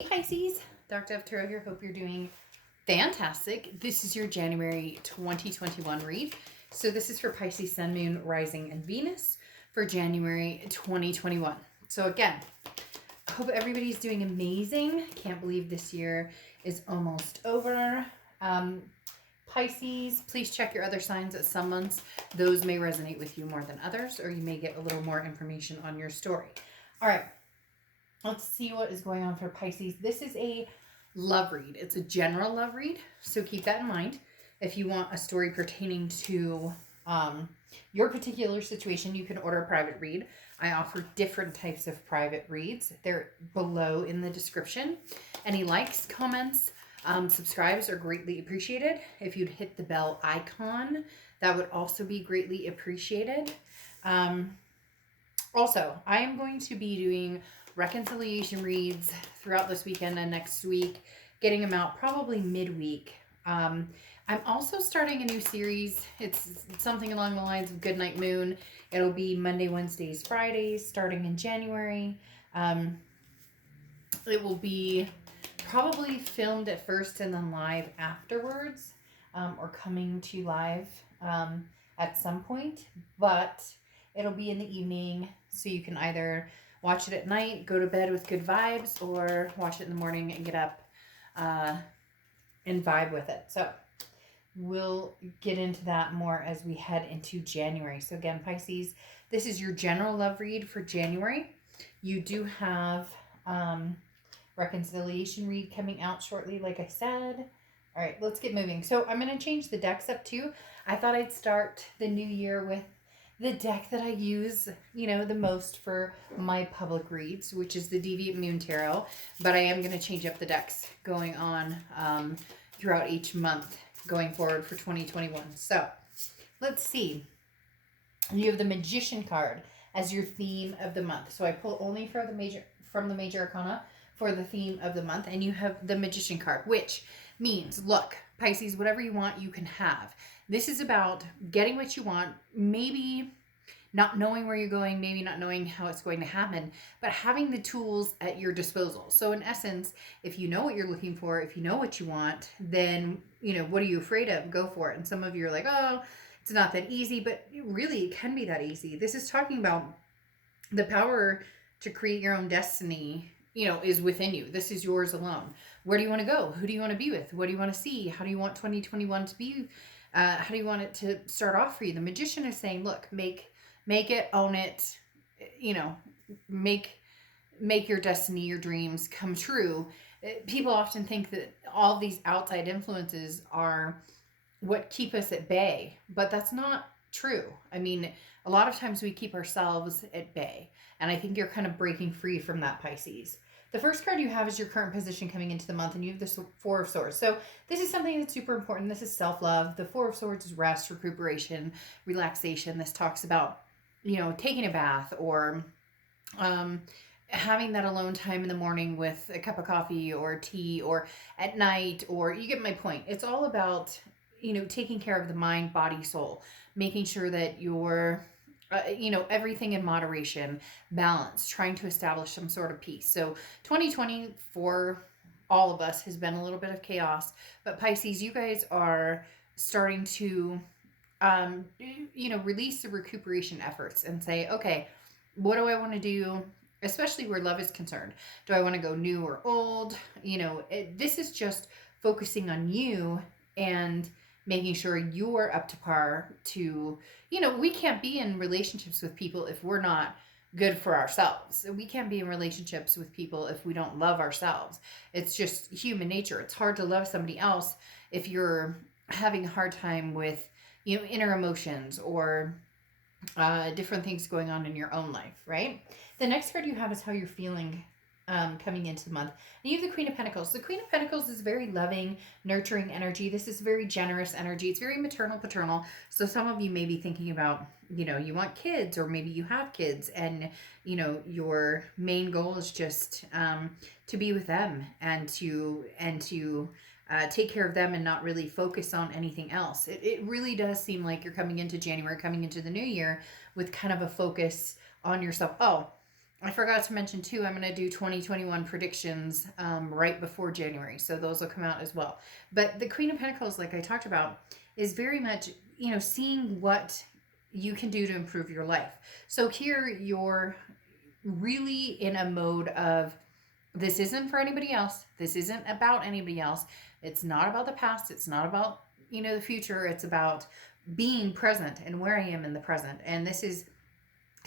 Hey Pisces, Dr. Dove Tarot here. Hope you're doing fantastic. This is your January 2021 read. So this is for Pisces, Sun, Moon, Rising, and Venus for January 2021. So again, I hope everybody's doing amazing. Can't believe this year is almost over. Pisces, please check your other signs at some months. Those may resonate with you more than others, or you may get a little more information on your story. All right. Let's see what is going on for Pisces. This is a love read. It's a general love read, so keep that in mind. If you want a story pertaining to your particular situation, you can order a private read. I offer different types of private reads. They're below in the description. Any likes, comments, subscribes are greatly appreciated. If you'd hit the bell icon, that would also be greatly appreciated. Also, I am going to be doing reconciliation reads throughout this weekend and next week, getting them out probably midweek. I'm also starting a new series. It's something along the lines of Goodnight Moon. It'll be Monday, Wednesdays, Fridays, starting in January. It will be probably filmed at first and then live afterwards, or coming to live at some point, but it'll be in the evening, so you can either watch it at night, go to bed with good vibes, or watch it in the morning and get up and vibe with it. So we'll get into that more as we head into January. So again, Pisces, this is your general love read for January. You do have reconciliation read coming out shortly, like I said. All right, let's get moving. So I'm going to change the decks up too. I thought I'd start the new year with the deck that I use, the most for my public reads, which is the Deviant Moon Tarot. But I am going to change up the decks going on throughout each month going forward for 2021. So let's see. You have the Magician card as your theme of the month. So I pull only for the major arcana for the theme of the month, and you have the Magician card, which means, look, Pisces, whatever you want, you can have. This is about getting what you want, maybe not knowing where you're going, maybe not knowing how it's going to happen, but having the tools at your disposal. So in essence, if you know what you're looking for, if you know what you want, then, what are you afraid of? Go for it. And some of you are like, oh, it's not that easy, but really it can be that easy. This is talking about the power to create your own destiny, is within you. This is yours alone. Where do you want to go? Who do you want to be with? What do you want to see? How do you want 2021 to be? How do you want it to start off for you? The Magician is saying, look, make it, own it, make your destiny, your dreams come true. People often think that all these outside influences are what keep us at bay, but that's not true. I mean, a lot of times we keep ourselves at bay, and I think you're kind of breaking free from that, Pisces. The first card you have is your current position coming into the month, and you have the Four of Swords. So this is something that's super important. This is self-love. The Four of Swords is rest, recuperation, relaxation. This talks about, taking a bath, or having that alone time in the morning with a cup of coffee or tea, or at night, or you get my point. It's all about, taking care of the mind, body, soul, making sure that you're everything in moderation, balance, trying to establish some sort of peace. So 2020 for all of us has been a little bit of chaos, but Pisces, you guys are starting to, release the recuperation efforts and say, okay, what do I want to do? Especially where love is concerned. Do I want to go new or old? This is just focusing on you and making sure you're up to par to, we can't be in relationships with people if we're not good for ourselves. We can't be in relationships with people if we don't love ourselves. It's just human nature. It's hard to love somebody else if you're having a hard time with, inner emotions or different things going on in your own life, right? The next card you have is how you're feeling coming into the month. And you have the Queen of Pentacles. The Queen of Pentacles is very loving, nurturing energy. This is very generous energy. It's very maternal, paternal. So some of you may be thinking about, you want kids, or maybe you have kids, and, your main goal is just to be with them and to take care of them and not really focus on anything else. It really does seem like you're coming into January, coming into the new year with kind of a focus on yourself. Oh, I forgot to mention too, I'm going to do 2021 predictions right before January. So those will come out as well. But the Queen of Pentacles, like I talked about, is very much, seeing what you can do to improve your life. So here you're really in a mode of, this isn't for anybody else. This isn't about anybody else. It's not about the past. It's not about, the future. It's about being present and where I am in the present. And this is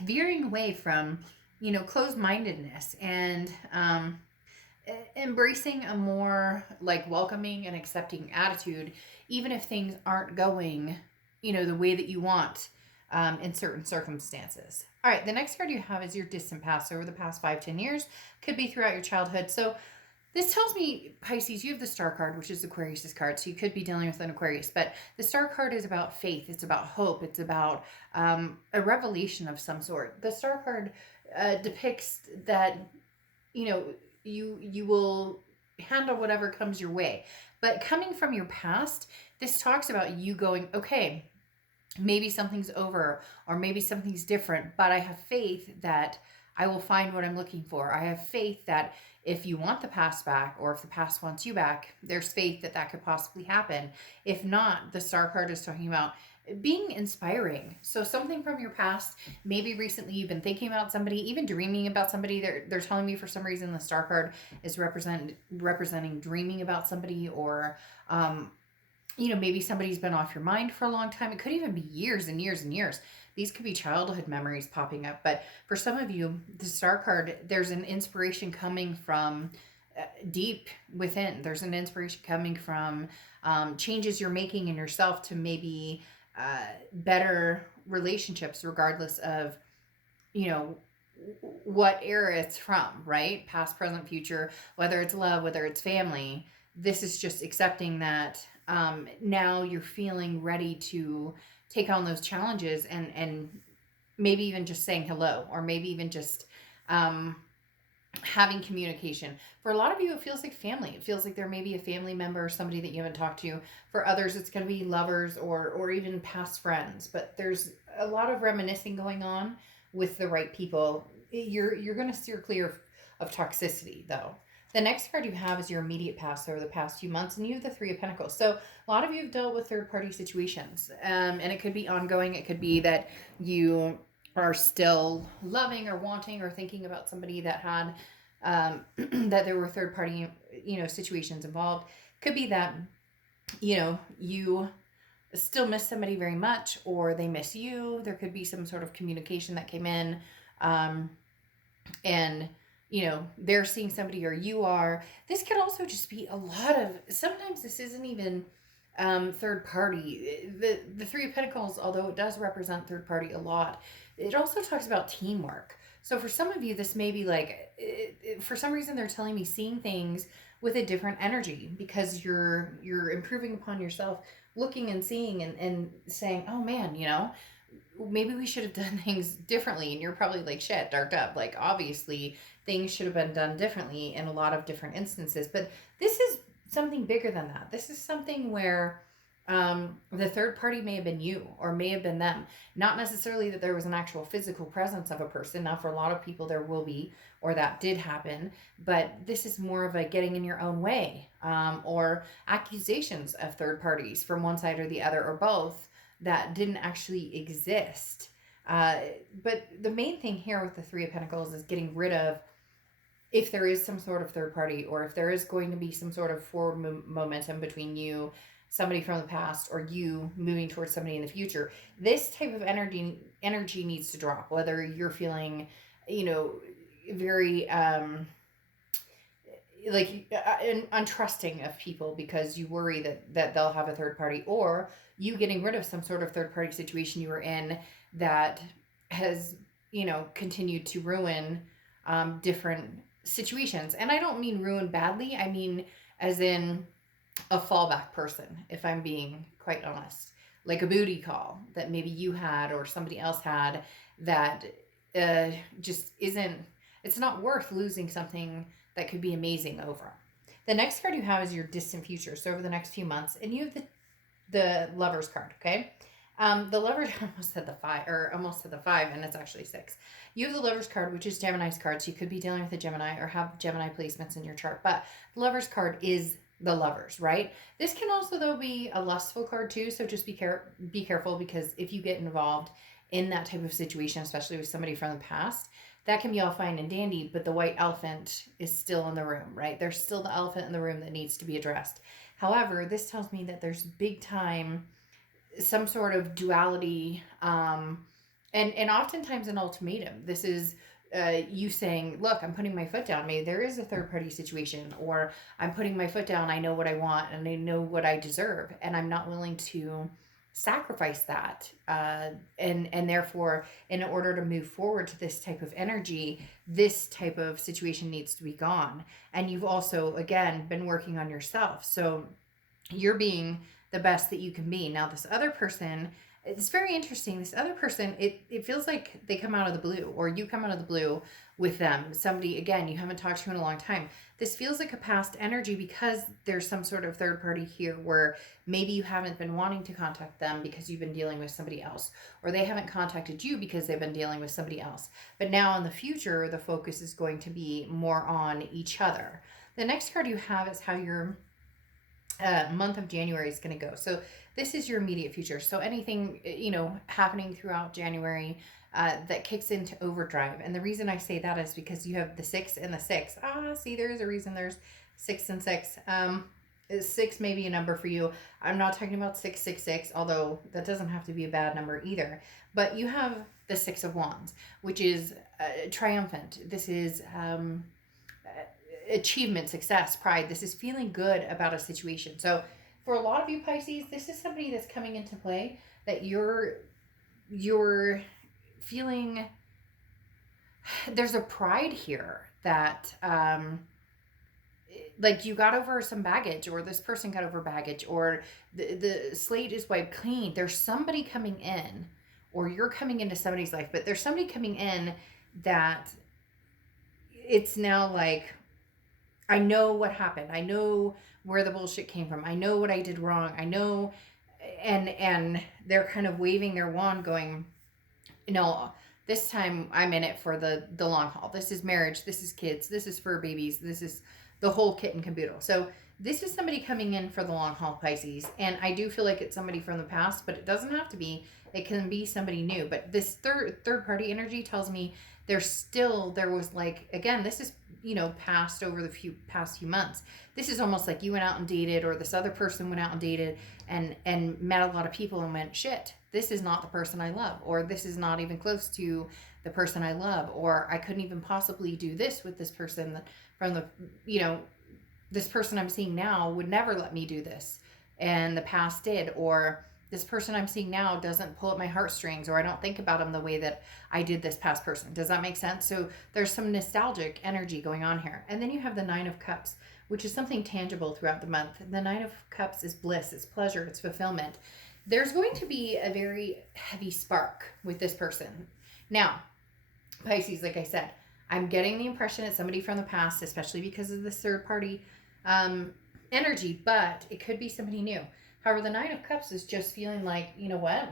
veering away from, closed-mindedness and embracing a more like welcoming and accepting attitude, even if things aren't going, the way that you want in certain circumstances. All right, the next card you have is your distant past, over the past 5-10 years, could be throughout your childhood. So this tells me, Pisces, you have the Star card, which is Aquarius's card, so you could be dealing with an Aquarius. But the Star card is about faith. It's about hope. It's about a revelation of some sort. The Star card depicts that, you will handle whatever comes your way. But coming from your past, this talks about you going, okay, maybe something's over or maybe something's different, but I have faith that I will find what I'm looking for. I have faith that if you want the past back, or if the past wants you back, there's faith that that could possibly happen. If not, the Star card is talking about being inspiring. So something from your past, maybe recently you've been thinking about somebody, even dreaming about somebody. They're telling me for some reason the Star card is representing dreaming about somebody, or maybe somebody's been off your mind for a long time. It could even be years and years and years. These could be childhood memories popping up. But for some of you, the Star card, there's an inspiration coming from deep within. There's an inspiration coming from changes you're making in yourself to maybe better relationships, regardless of, what era it's from, right? Past, present, future, whether it's love, whether it's family. This is just accepting that now you're feeling ready to take on those challenges, and maybe even just saying hello, or maybe even just having communication. For a lot of you, it feels like family. It feels like there may be a family member or somebody that you haven't talked to. For others, it's going to be lovers or even past friends. But there's a lot of reminiscing going on with the right people. You're going to steer clear of toxicity, though. The next card you have is your immediate past, over the past few months, and you have the Three of Pentacles. So a lot of you have dealt with third-party situations, and it could be ongoing. It could be that you are still loving or wanting or thinking about somebody that had that there were third-party situations involved. Could be that you still miss somebody very much, or they miss you. There could be some sort of communication that came in, and they're seeing somebody, or you are. This could also just be a lot of, sometimes this isn't even third party. The Three of Pentacles, although it does represent third party a lot, it also talks about teamwork. So for some of you, this may be like, for some reason, they're telling me seeing things with a different energy, because you're improving upon yourself, looking and seeing and saying, oh man, maybe we should have done things differently. And you're probably like, shit, dark up. Like, obviously things should have been done differently in a lot of different instances. But this is something bigger than that. This is something where the third party may have been you, or may have been them. Not necessarily that there was an actual physical presence of a person. Now, for a lot of people, there will be, or that did happen. But this is more of a getting in your own way, or accusations of third parties from one side or the other, or both, that didn't actually exist. But the main thing here with the Three of Pentacles is getting rid of, if there is some sort of third party, or if there is going to be some sort of forward momentum between you, somebody from the past, or you moving towards somebody in the future, this type of energy needs to drop. Whether you're feeling, very untrusting of people because you worry that they'll have a third party, or you getting rid of some sort of third party situation you were in that has, continued to ruin different situations. And I don't mean ruin badly. I mean, as in a fallback person, if I'm being quite honest, like a booty call that maybe you had or somebody else had, that just isn't, it's not worth losing something that could be amazing over. The next card you have is your distant future. So over the next few months, and you have the Lover's card. Okay. The lovers, I almost said the five, or almost said the five, and it's actually six. You have the lovers card, which is Gemini's card, so you could be dealing with a Gemini or have Gemini placements in your chart. But the lovers card is the lovers, right? This can also though be a lustful card too, so just be careful, because if you get involved in that type of situation, especially with somebody from the past, that can be all fine and dandy, but the white elephant is still in the room, right? There's still the elephant in the room that needs to be addressed. However, this tells me that there's big time some sort of duality, and oftentimes an ultimatum. This is you saying, look, I'm putting my foot down. Maybe there is a third party situation, or I'm putting my foot down. I know what I want and I know what I deserve, and I'm not willing to sacrifice that. And therefore, in order to move forward to this type of energy, this type of situation needs to be gone. And you've also, again, been working on yourself. So you're being the best that you can be. Now, this other person, it's very interesting. This other person, it feels like they come out of the blue, or you come out of the blue with them. Somebody, again, you haven't talked to in a long time. This feels like a past energy, because there's some sort of third party here where maybe you haven't been wanting to contact them because you've been dealing with somebody else, or they haven't contacted you because they've been dealing with somebody else. But now in the future, the focus is going to be more on each other. The next card you have is how your month of January is going to go. So this is your immediate future. So anything, happening throughout January that kicks into overdrive. And the reason I say that is because you have the 6 and the 6. See, there's a reason there's 6 and 6. 6 may be a number for you. I'm not talking about 666, although that doesn't have to be a bad number either. But you have the 6 of Wands, which is triumphant. This is achievement, success, pride. This is feeling good about a situation. So for a lot of you Pisces, this is somebody that's coming into play that you're feeling. There's a pride here that like you got over some baggage, or this person got over baggage, or the slate is wiped clean. There's somebody coming in, or you're coming into somebody's life, but there's somebody coming in that it's now like, I know what happened. I know where the bullshit came from. I know what I did wrong. I know, and they're kind of waving their wand going, no, this time I'm in it for the long haul. This is marriage. This is kids. This is fur babies. This is the whole kit and caboodle. So this is somebody coming in for the long haul, Pisces. And I do feel like it's somebody from the past, but it doesn't have to be. It can be somebody new. But this third party energy tells me there was like, again, this is, past over the past few months. This is almost like you went out and dated, or this other person went out and dated and met a lot of people and went, shit, this is not the person I love, or this is not even close to the person I love, or I couldn't even possibly do this with this person from the, this person I'm seeing now would never let me do this, and the past did, or this person I'm seeing now doesn't pull at my heartstrings, or I don't think about them the way that I did this past person. Does that make sense? So there's some nostalgic energy going on here. And then you have the 9 of Cups, which is something tangible throughout the month. The 9 of Cups is bliss, it's pleasure, it's fulfillment. There's going to be a very heavy spark with this person. Now, Pisces, like I said, I'm getting the impression it's somebody from the past, especially because of this third party energy, but it could be somebody new. However, the 9 of Cups is just feeling like, you know what?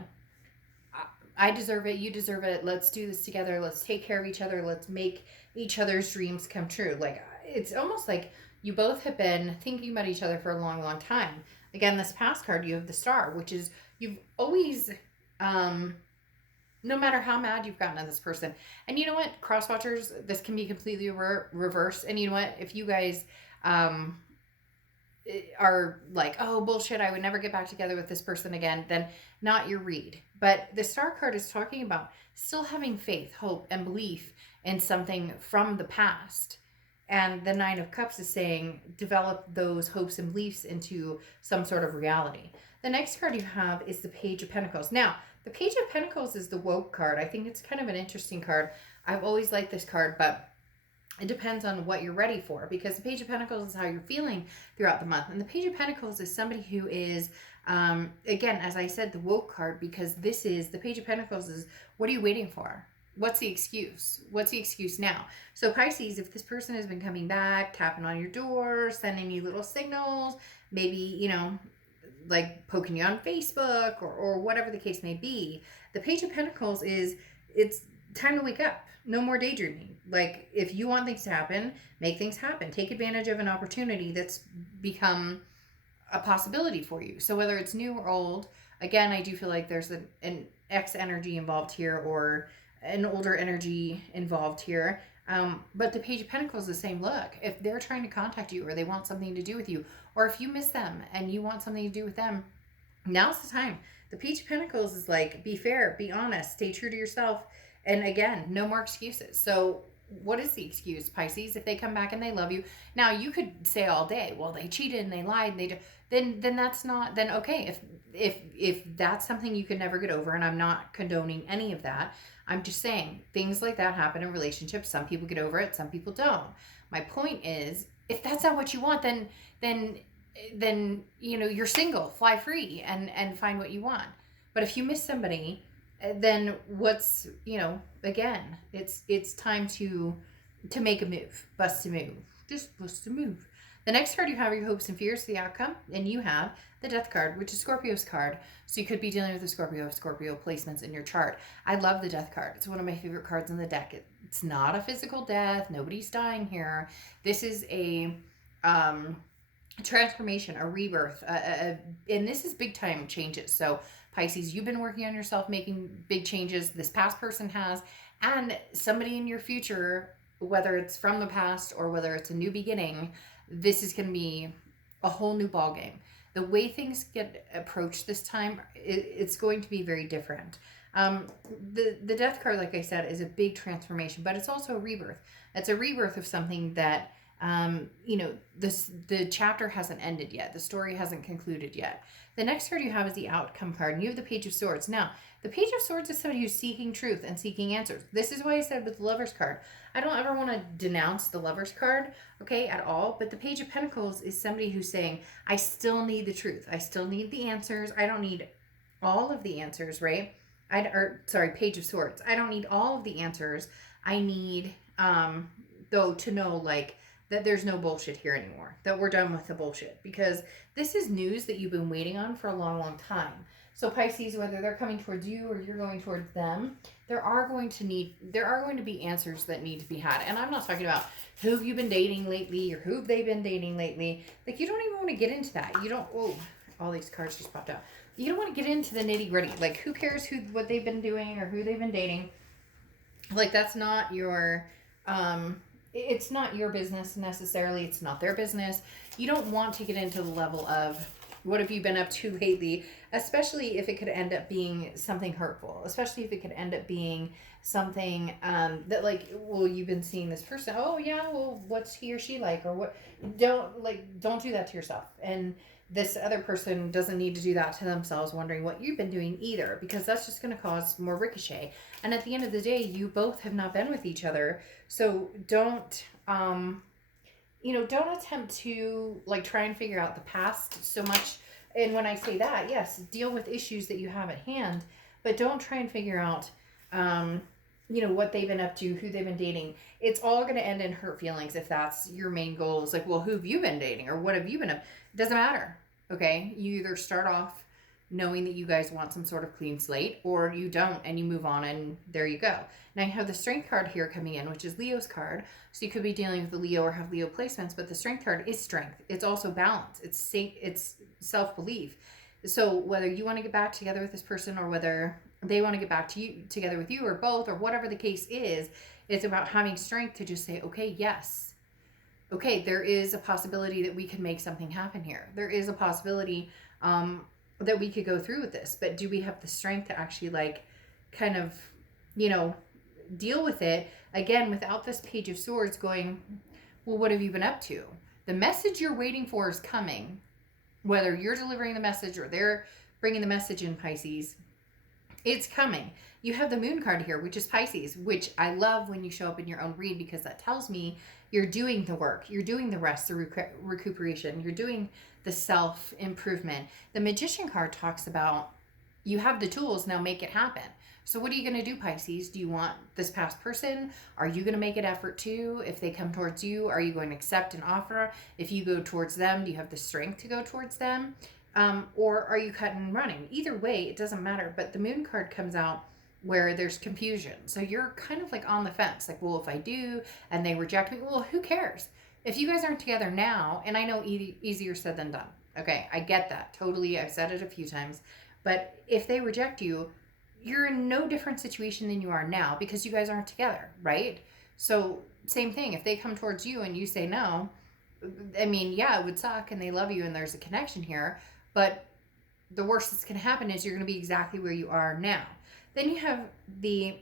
I deserve it. You deserve it. Let's do this together. Let's take care of each other. Let's make each other's dreams come true. Like, it's almost like you both have been thinking about each other for a long, long time. Again, this past card, you have the Star, which is you've always, no matter how mad you've gotten at this person. And you know what? Cross watchers, this can be completely reversed. And you know what? If you guys are like, oh, bullshit, I would never get back together with this person again, then not your read. But the Star card is talking about still having faith, hope, and belief in something from the past. And the 9 of Cups is saying develop those hopes and beliefs into some sort of reality. The next card you have is the Page of Pentacles. Now, the Page of Pentacles is the woke card. I think it's kind of an interesting card. I've always liked this card, but it depends on what you're ready for, because the Page of Pentacles is how you're feeling throughout the month. And the Page of Pentacles is somebody who is, again, as I said, the woke card, because this is, the Page of Pentacles is, what are you waiting for? What's the excuse? What's the excuse now? So Pisces, if this person has been coming back, tapping on your door, sending you little signals, maybe, like poking you on Facebook or whatever the case may be. The Page of Pentacles is, it's time to wake up. No more daydreaming. Like, if you want things to happen, make things happen. Take advantage of an opportunity that's become a possibility for you. So whether it's new or old, again, I do feel like there's an X energy involved here, or an older energy involved here. But the Page of Pentacles is the same. Look, if they're trying to contact you, or they want something to do with you, or if you miss them and you want something to do with them, now's the time. The Page of Pentacles is like, be fair, be honest, stay true to yourself. And again, no more excuses. So what is the excuse, Pisces? If they come back and they love you, now you could say all day, well, they cheated and they lied and then that's not, then okay. If that's something you can never get over, and I'm not condoning any of that, I'm just saying things like that happen in relationships. Some people get over it, some people don't. My point is, if that's not what you want, then you're single, fly free and find what you want. But if you miss somebody, then what's, again, it's time to make a move, bust a move, just bust a move. The next card you have are your hopes and fears, the outcome, and you have the Death card, which is Scorpio's card. So you could be dealing with a Scorpio placements in your chart. I love the Death card. It's one of my favorite cards in the deck. It's not a physical death. Nobody's dying here. This is a transformation, a rebirth, and this is big time changes. So Pisces, you've been working on yourself, making big changes. This past person has, and somebody in your future, whether it's from the past or whether it's a new beginning, this is going to be a whole new ball game. The way things get approached this time, it's going to be very different. The Death card, like I said, is a big transformation, but it's also a rebirth. It's a rebirth of something that, the chapter hasn't ended yet. The story hasn't concluded yet. The next card you have is the outcome card, and you have the Page of Swords. Now, the Page of Swords is somebody who's seeking truth and seeking answers. This is why I said with the Lover's card, I don't ever want to denounce the Lover's card, okay, at all. But the Page of Pentacles is somebody who's saying, I still need the truth. I still need the answers. I don't need all of the answers, right? Page of Swords. I don't need all of the answers. I need, though, to know, like, that there's no bullshit here anymore, that we're done with the bullshit, because this is news that you've been waiting on for a long, long time. So Pisces, whether they're coming towards you or you're going towards them, there are going to be answers that need to be had. And I'm not talking about who have you been dating lately or who have they been dating lately. Like, you don't even want to get into that. You don't, all these cards just popped out. You don't want to get into the nitty gritty. Like, who cares what they've been doing or who they've been dating? Like, that's not your, it's not your business necessarily. It's not their business. You don't want to get into the level of what have you been up to lately, especially if it could end up being something hurtful, especially if it could end up being something that, like, well, you've been seeing this person. Oh yeah, well, what's he or she like, or what? Don't do that to yourself. And this other person doesn't need to do that to themselves, wondering what you've been doing either, because that's just going to cause more ricochet. And at the end of the day, you both have not been with each other. So don't attempt to, like, try and figure out the past so much. And when I say that, yes, deal with issues that you have at hand, but don't try and figure out, what they've been up to, who they've been dating. It's all going to end in hurt feelings if that's your main goal. It's like, well, who have you been dating, or what have you been up? It doesn't matter. Okay. You either start off knowing that you guys want some sort of clean slate, or you don't and you move on, and there you go. Now you have the Strength card here coming in, which is Leo's card. So you could be dealing with the Leo or have Leo placements, but the Strength card is strength. It's also balance. It's self-belief. So whether you want to get back together with this person, or whether they want to get back together with you, or both, or whatever the case is, it's about having strength to just say, okay, yes. Okay, there is a possibility that we could make something happen here. There is a possibility that we could go through with this, but do we have the strength to actually, like, kind of, deal with it? Again, without this Page of Swords going, well, what have you been up to? The message you're waiting for is coming, whether you're delivering the message or they're bringing the message in, Pisces. It's coming. You have the Moon card here, which is Pisces, which I love when you show up in your own read, because that tells me you're doing the work. You're doing the rest, the recuperation. You're doing the self-improvement. The Magician card talks about you have the tools, now make it happen. So what are you going to do, Pisces? Do you want this past person? Are you going to make an effort too? If they come towards you, are you going to accept an offer? If you go towards them, do you have the strength to go towards them? Or are you cutting and running? Either way, it doesn't matter. But the moon card comes out where there's confusion. So you're kind of like on the fence. Like, well, if I do and they reject me, well, who cares? If you guys aren't together now, and I know easier said than done. Okay, I get that. Totally. I've said it a few times. But if they reject you, you're in no different situation than you are now because you guys aren't together, right? So, same thing. If they come towards you and you say no, I mean, yeah, it would suck and they love you and there's a connection here, but the worst that's going to happen is you're going to be exactly where you are now. Then you have the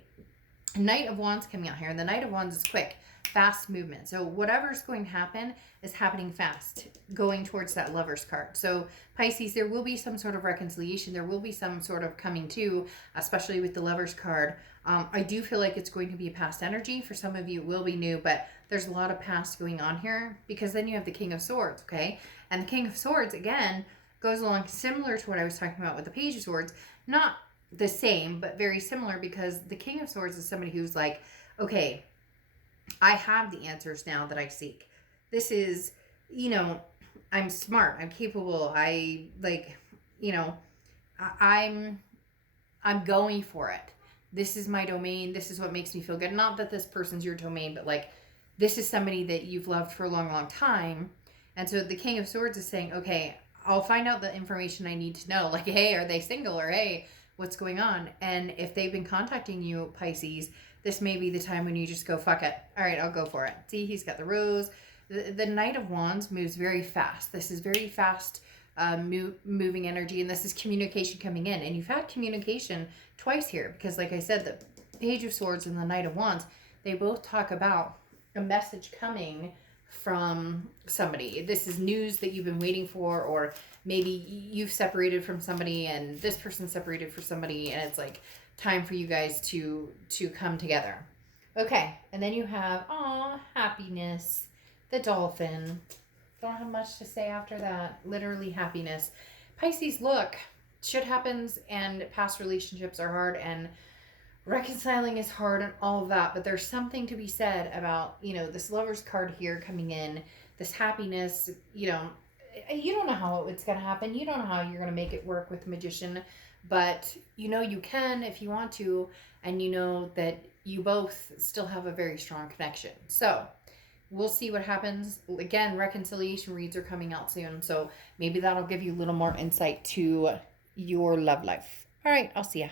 Knight of Wands coming out here, and the Knight of Wands is quick, fast movement. So whatever's going to happen is happening fast, going towards that Lover's card. So Pisces, there will be some sort of reconciliation. There will be some sort of coming to, especially with the Lover's card. I do feel like it's going to be a past energy. For some of you, it will be new, but there's a lot of past going on here because then you have the King of Swords, okay? And the King of Swords, again, goes along similar to what I was talking about with the Page of Swords. Not the same, but very similar, because the King of Swords is somebody who's like, okay, I have the answers now that I seek. This is, you know, I'm smart, I'm capable, I like, you know, I'm going for it. This is my domain. This is what makes me feel good. Not that this person's your domain, but like, this is somebody that you've loved for a long, long time. And so the King of Swords is saying, okay, I'll find out the information I need to know. Like, hey, are they single? Or hey, what's going on? And if they've been contacting you, Pisces, this may be the time when you just go, fuck it. All right, I'll go for it. See, he's got the rose. The Knight of Wands moves very fast. This is very fast moving energy, and this is communication coming in. And you've had communication twice here because, like I said, the Page of Swords and the Knight of Wands, they both talk about a message coming from somebody. This is news that you've been waiting for, or maybe you've separated from somebody and this person separated from somebody, and it's like time for you guys to come together. Okay, and then you have happiness, the dolphin. Don't have much to say after that. Literally happiness. Pisces, look, shit happens and past relationships are hard and reconciling is hard and all of that, but there's something to be said about, you know, this Lover's card here coming in, this happiness. You know, you don't know how it's going to happen. You don't know how you're going to make it work with the Magician, but you know you can if you want to, and you know that you both still have a very strong connection. So we'll see what happens. Again, reconciliation reads are coming out soon, so maybe that'll give you a little more insight to your love life. All right, I'll see ya.